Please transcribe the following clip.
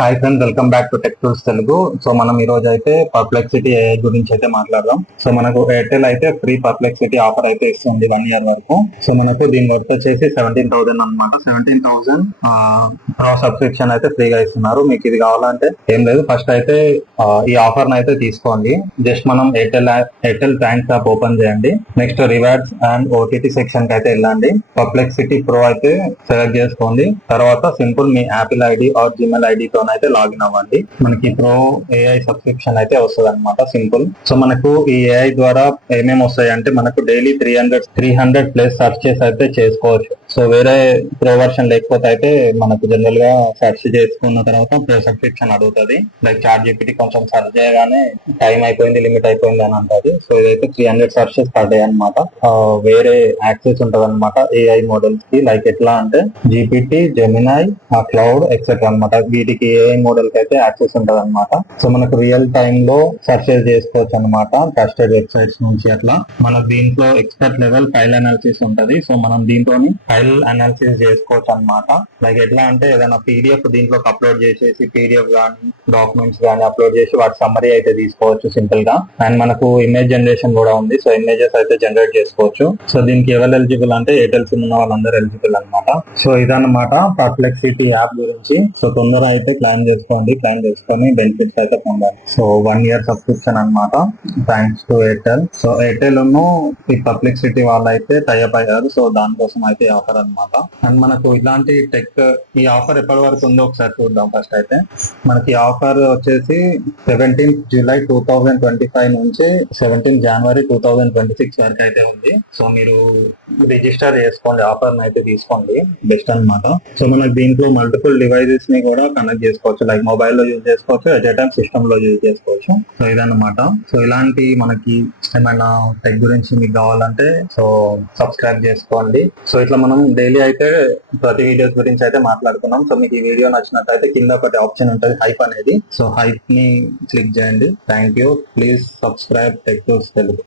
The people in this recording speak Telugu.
Hi friend, welcome back to tech tools Telugu. So మనం ఈ రోజు అయితే పర్ప్లెక్సిటీ AI గురించి అయితే మాట్లాడదాం. సో మనకు ఎయిర్టెల్ అయితే ఫ్రీ పర్ప్లెక్సిటీ ఆఫర్ అయితే ఇస్తుంది 1 year వరకు. సో మనకు దీని వర్త్ వచ్చేసి 17,000 అనమాట. 17,000 ప్రో సబ్స్క్రిప్షన్ అయితే ఫ్రీగా ఇస్తున్నారు. మీకు ఇది కావాలంటే ఏం లేదు, ఫస్ట్ అయితే ఈ ఆఫర్ అయితే తీసుకోండి. జస్ట్ మనం ఎయిర్టెల్ థ్యాంక్స్ యాప్ ఓపెన్ చేయండి. Next rewards and OTT section కి అయితే వెళ్ళండి. పర్ప్లెక్సిటీ ప్రో అయితే సెలెక్ట్ చేసుకోండి. తర్వాత simple me Apple ID are Gmail ID తో అయితే లాగిన్ అవ్వండి. మనకి ప్రో AI సబ్స్క్రిప్షన్ అయితే వస్తుంది అనమాట, సింపుల్. సో మనకు ఈ AI ద్వారా ఏమేమి వస్తాయి అంటే మనకు డైలీ 300 ప్లస్ సెర్చెస్ అయితే చేసుకోవచ్చు. సో వేరే ప్రో వర్షన్ లేకపోతే అయితే మనకు జనరల్ గా సెర్చ్ చేసుకున్న తర్వాత ప్రో సబ్స్క్రిప్షన్ అడుగుతుంది. లైక్ చాట్ జీపీటీ కొంచెం సెర్చ్ చేయగానే టైం అయిపోయింది, లిమిట్ అయిపోయింది అని అంటది. సో ఇదైతే 300 సెర్చెస్ పర్ డే అనమాట. వేరే యాక్సెస్ ఉంటది అనమాట AI మోడల్స్ కి. లైక్ ఎట్లా అంటే జీపీటీ, జెమినై, క్లౌడ్ ఎక్సెట్రా అనమాట. వీటికి AI మోడల్ కి అయితే యాక్సెస్ ఉంటది అనమాట. సో మనకు రియల్ టైమ్ లో సెర్చెస్ చేసుకోవచ్చు అనమాట, ట్రస్టెడ్ వెబ్సైట్స్ నుంచి. అట్లా మన దీంట్లో ఎక్స్పర్ట్ లెవెల్ ఫైల్ అనాలిసిస్ ఉంటది. సో మనం దీంతో ఫైల్ అనాలిసిస్ చేసుకోవచ్చు అనమాట. లైక్ ఎట్లా అంటే ఏదైనా PDF దీంట్లోకి అప్లోడ్ చేసేసి PDF గానీ డాక్యుమెంట్స్ గానీ అప్లోడ్ చేసి వాటి సమ్మరీ అయితే తీసుకోవచ్చు సింపుల్ గా. అండ్ మనకు ఇమేజ్ జనరేషన్ కూడా ఉంది. సో ఇమేజెస్ అయితే జనరేట్ చేసుకోవచ్చు. సో దీనికి ఎవరు ఎలిజిబుల్ అంటే ఎయిర్టెల్ సిమ్ ఉన్న వాళ్ళందరూ ఎలిజిబుల్ అనమాట. సో ఇదన్నమాట పర్ప్లెక్సిటీ యాప్ గురించి. సో తొందర అయితే క్లైమ్ చేసుకొని బెనిఫిట్స్ అయితే పొందాలి. సో 1 year సబ్స్క్రిప్షన్ అనమాట, thanks to Airtel. So Airtel ఈ పర్ప్లెక్సిటీ వాళ్ళు అయితే టైఅప్ అయ్యారు. సో దానికోసం అయితే ఆఫర్ అనమాట. అండ్ మనకు ఇలాంటి టెక్ ఈ ఆఫర్ ఎప్పటి వరకు ఉందో ఒకసారి చూద్దాం. ఫస్ట్ అయితే మనకి ఆఫర్ వచ్చేసి 17th July 2025 నుంచి 17th January 2026 వరకు అయితే ఉంది. సో మీరు రిజిస్టర్ చేసుకోండి, ఆఫర్ అయితే తీసుకోండి, బెస్ట్ అనమాట. సో మనకి దీంట్లో మల్టిపుల్ డివైజెస్ ని కూడా కనెక్ట్ చేసుకోవచ్చు. లైక్ మొబైల్ లో యూజ్ చేసుకోవచ్చు, ఎట్ ఏ టైమ్ సిస్టమ్ లో యూజ్ చేసుకోవచ్చు. సో ఇదన్నమాట. సో ఇలాంటి మనకి ఏమైనా టెక్ గురించి మీకు కావాలంటే సో సబ్స్క్రైబ్ చేసుకోండి. సో ఇట్లా మనం డైలీ అయితే ప్రతి వీడియోస్ గురించి అయితే మాట్లాడుకున్నాం. సో మీకు ఈ వీడియో నచ్చినట్లయితే కింద ఒకటి ఆప్షన్ ఉంటుంది హైప్ అనేది. సో హైప్ ని క్లిక్ చేయండి. Thank you. Please subscribe tech tools Telugu.